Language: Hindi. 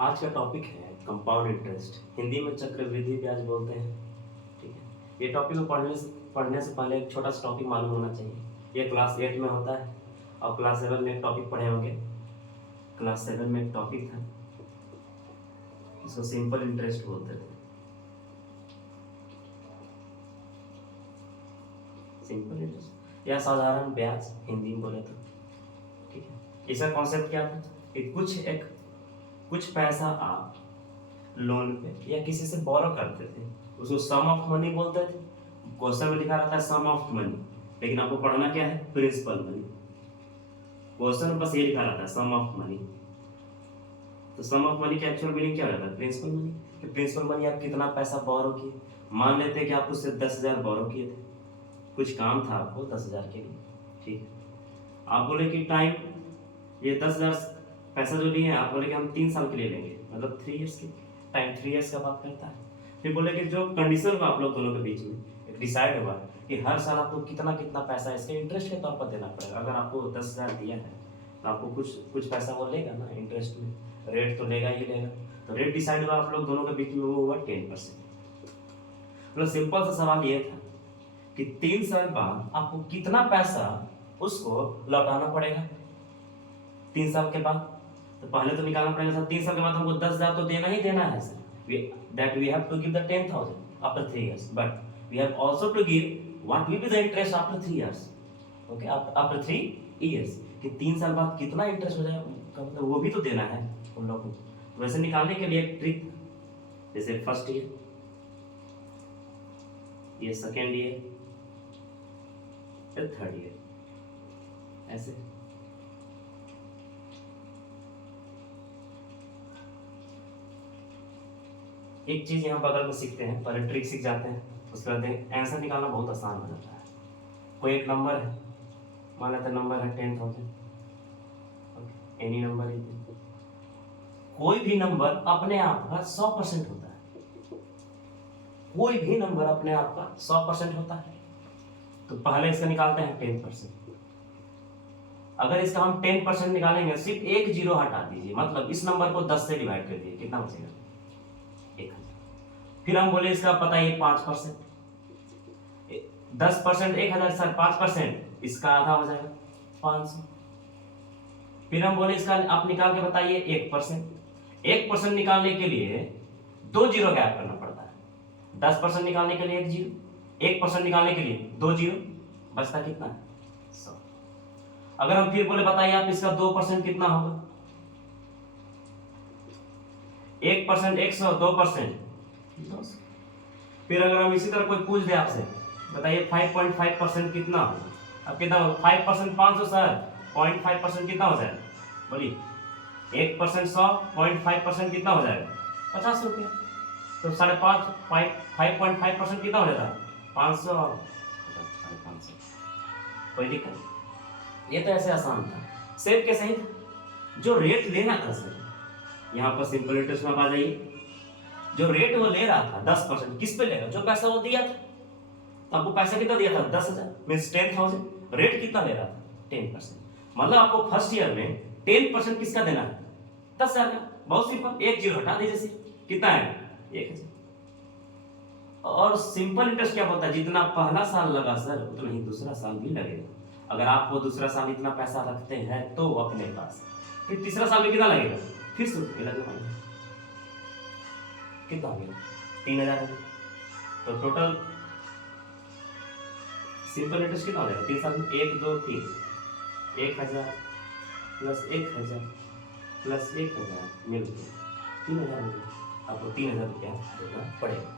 आज का टॉपिक है कंपाउंड इंटरेस्ट, हिंदी में चक्रवृद्धि ब्याज बोलते हैं। ठीक है, ये टॉपिक को पढ़ने से पहले एक छोटा सा टॉपिक मालूम होना चाहिए। ये क्लास 8 में होता है और क्लास 7 में एक टॉपिक पढ़े होंगे। क्लास 7 में एक टॉपिक था, इसको सिंपल इंटरेस्ट बोलते थे। सिंपल इंटरेस्ट या साधारण ब्याज हिंदी में बोले तो। ठीक है, इसका कॉन्सेप्ट क्या था कि कुछ पैसा आप लोन पे या किसी से बोरो करते थे, उसको सम ऑफ मनी बोलते थे। क्वेश्चन में लिखा रहता है सम ऑफ मनी, लेकिन आपको पढ़ना क्या है, प्रिंसिपल मनी। क्वेश्चन में बस ये लिखा रहता है सम ऑफ मनी। तो सम ऑफ मनी का एक्चुअल मीनिंग क्या रहता है, प्रिंसिपल मनी। कि प्रिंसिपल मनी आप कितना पैसा बोरो किए। मान लेते हैं कि आप उससे 10,000 बोरो किए थे, कुछ काम था आपको 10,000 के लिए। ठीक है, आप बोले कि टाइम ये 10,000 पैसा जो लिए हैं, आप बोले कि हम 3 साल के लिए लेंगे, मतलब 3 इयर्स की टाइम, 3 इयर्स का बात करता है। फिर बोले कि जो कंडीशन हुआ आप लोग दोनों के बीच में एक डिसाइड हुआ कि हर साल आपको कितना कितना पैसा इसके इंटरेस्ट के तौर पर देना पड़ेगा। अगर आपको 10,000 दिया है तो आपको कुछ पैसा वो लेगा ना इंटरेस्ट में, रेट तो लेगा ही लेगा। तो रेट डिसाइड हुआ आप लोग दोनों के बीच में, वो हुआ 10%। मतलब सिंपल सा सवाल ये था कि 3 साल बाद आपको कितना पैसा उसको लौटाना पड़ेगा 3 साल के बाद। तो पहले तो निकालना पड़ेगा सर, 3 साल के बाद हमको 10,000 तो देना ही देना है sir. That we have to give the 10,000 after 3 years, but we have also to give what will be the interest after 3 years। Okay, after 3 years कि 3 साल बाद कितना इंटरेस्ट हो जाएगा, मतलब वो भी तो देना है उन लोगों को। तो वैसे निकालने के लिए एक ट्रिक, जैसे फर्स्ट ईयर, ये सेकेंड ईयर, फिर थर्ड ईयर, ऐसे। एक चीज यहाँ बगल में सीखते हैं, पहले ट्रिक सीख जाते हैं, उसके बाद आंसर निकालना बहुत आसान हो जाता है। कोई एक नंबर है, मान लेते हैं नंबर है 10,000, एनी नंबर ही। कोई भी नंबर अपने आप का 100% होता है। कोई भी नंबर अपने आप का 100% होता है। तो पहले इसका निकालते हैं 10%। अगर इसका हम 10% निकालेंगे, सिर्फ एक जीरो हटा दीजिए, मतलब इस नंबर को 10 से डिवाइड कर दिए, कितना बचेगा, 1,000। फिर हम बोले इसका पता है 5%, 10% 1,000 सर, 5% इसका आधा हो जाएगा 500। फिर हम बोले इसका आप निकाल के बताइए 1%। 1% निकालने के लिए 2 जीरो गैप करना पड़ता है। 10% निकालने के लिए 1 जीरो, 1% निकालने के लिए 2 जीरो, बचता कितना है, 100। अगर हम फिर बोले बताइए आप इसका 2% कितना होगा, 1% 100, 2% 10। फिर अगर हम इसी तरह कोई पूछ दे आपसे, बताइए 5.5% कितना होगा, अब कितना होगा, 5% 500 सर, 0.5% कितना हो जाएगा, बोलिए 1% 100, 0.5% कितना हो जाएगा, 50 रुपया। तो 5.5% कितना हो जाता है, 500 और 500। कोई दिक्कत, ये तो ऐसे आसान था, सेव कैसे ही था। जो रेट लेना था सर, यहाँ पर सिंपल इंटरेस्ट में आ जाइए, जो रेट वो ले रहा था 10%, किस पे लेगा, जो पैसा वो दिया था। आपको पैसा कितना दिया था, 10,000 मीन्स 10,000। रेट कितना ले रहा था, 10%। मतलब आपको फर्स्ट ईयर में 10% किसका देना है, 10,000 का। बहुत सिंपल, एक जीरो हटा दीजिए, सिर्फ कितना है, 1,000। और सिंपल इंटरेस्ट क्या बोलता है, जितना पहला साल लगा सर उतना ही दूसरा साल भी लगेगा। अगर आप वो दूसरा साल इतना पैसा रखते हैं तो अपने पास, फिर तीसरा साल में कितना लगेगा, फिर से लगेगा, कितना हो गया, 3,000। तो टोटल सिंपल इंटरेस्ट कितना हो जाएगा 3 साल में, 1 2 3, 1,000 प्लस 1,000 प्लस 1,000 मिलकर 3,000 रुपये, आपको 3,000 रुपया देना पड़ेगा।